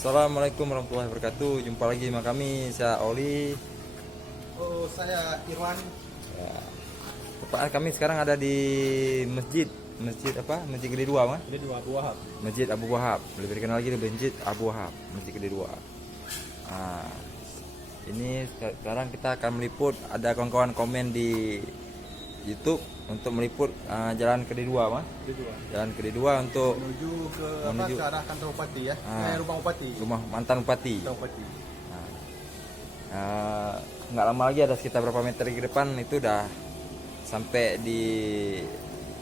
Assalamualaikum warahmatullahi wabarakatuh. Jumpa lagi sama kami, saya Oli. Oh, saya Irwan. Ya, tepat kami sekarang ada di masjid. Masjid apa? Masjid Gede Dua, mah? Ini dua buah. Masjid Abu Wahab. Lebih dikenal lagi di Masjid Abu Wahab, Masjid Gede Dua. Nah, ini sekarang kita akan meliput. Ada kawan-kawan komen di YouTube untuk meliput jalan Gede Dua, mah? Jalan Gede Dua untuk Menuju ke Menuju. ke arah kantor bupati ya. Rumah bupati. rumah mantan bupati. Kantor bupati. Nggak lama lagi, ada sekitar berapa meter ke depan itu udah sampai di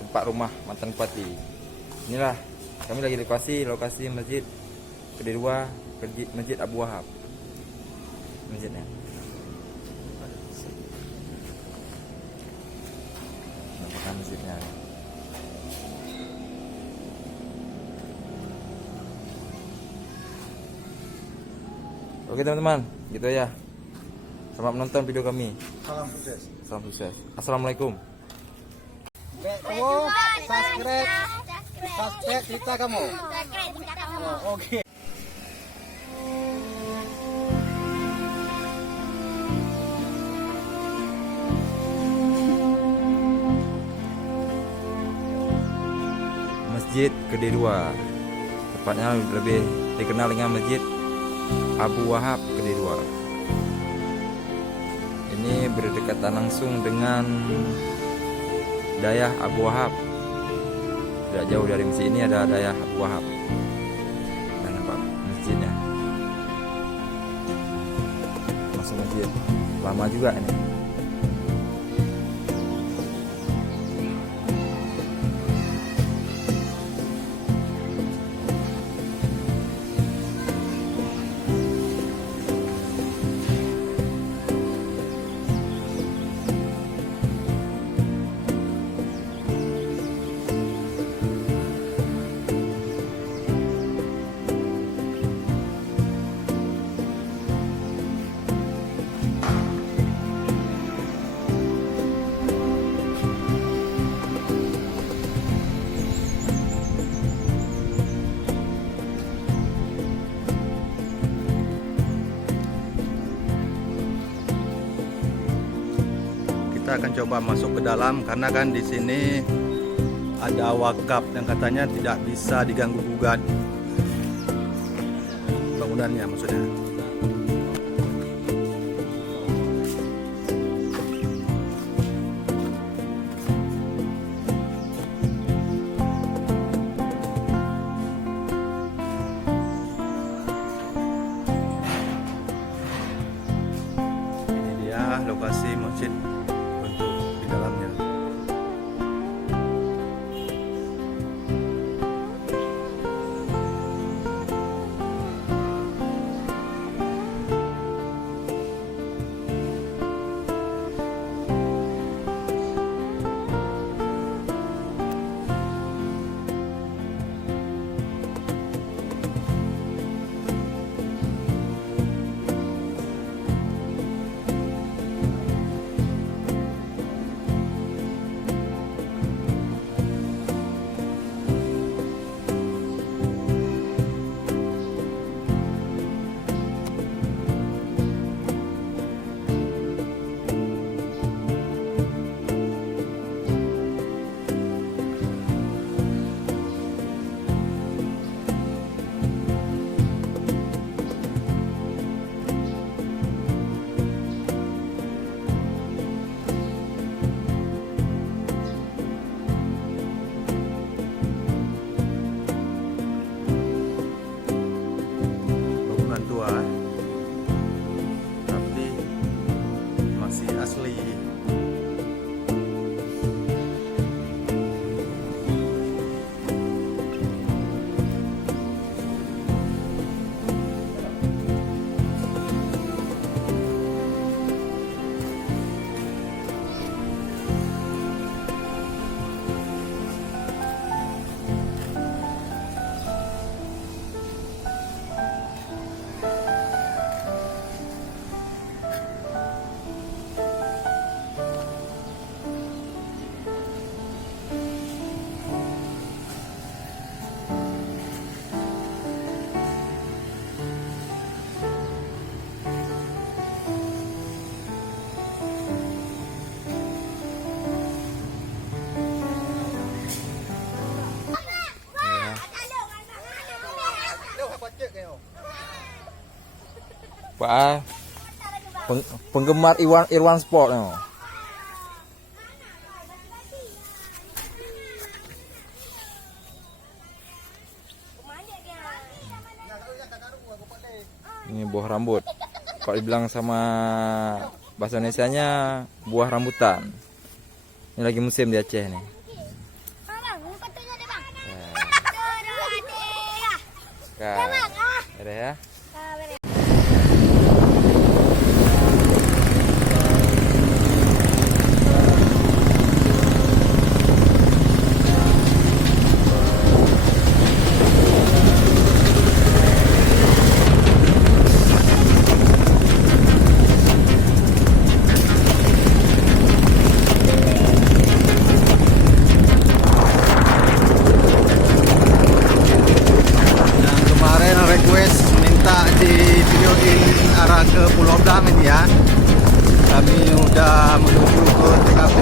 tempat rumah mantan bupati. Inilah kami lagi di lokasi Masjid Gede Dua, Masjid Abu Wahab. Masjidnya. Nampaknya masjidnya. Oke teman-teman, gitu ya. Selamat menonton video kami. Salam sukses. Salam sukses. Assalamualaikum. Kamu subscribe kita kamu. Oh, oke. Masjid Gede Dua, tepatnya lebih dikenal dengan Masjid Abu Wahab Gede Dua. Ini berdekatan langsung dengan Dayah Abu Wahab. Tidak jauh dari masjid ini ada Dayah Abu Wahab. Dan nampak masjidnya. Masuk masjid. Lama juga ini. Kita akan coba masuk ke dalam karena kan di sini ada wakaf yang katanya tidak bisa diganggu gugat bangunannya maksudnya. Ini dia lokasi masjid untuk di dalamnya. Pak ah, penggemar Irwan Sport no. Ini buah rambut. Kalau dibilang sama bahasa Indonesianya buah rambutan. Ini lagi musim di Aceh nih. Ada ya. Arah ke Pulau Dam ini ya. Kami udah menuju ke TKP.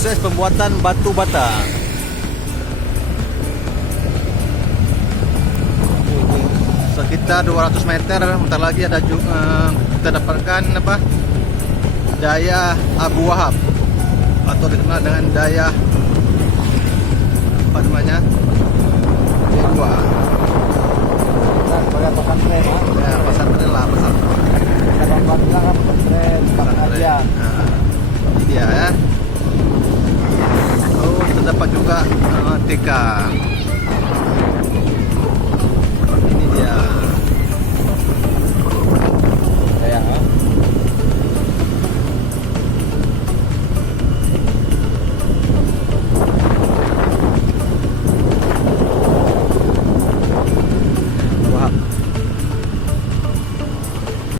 proses pembuatan batu bata. Sekitar 200 meter, bentar lagi ada kita dapatkan apa? Daya Abu Wahab atau dikenal dengan daya apa namanya? D2. Sebagai pasantren, Ya, pesantren lah, pesantren.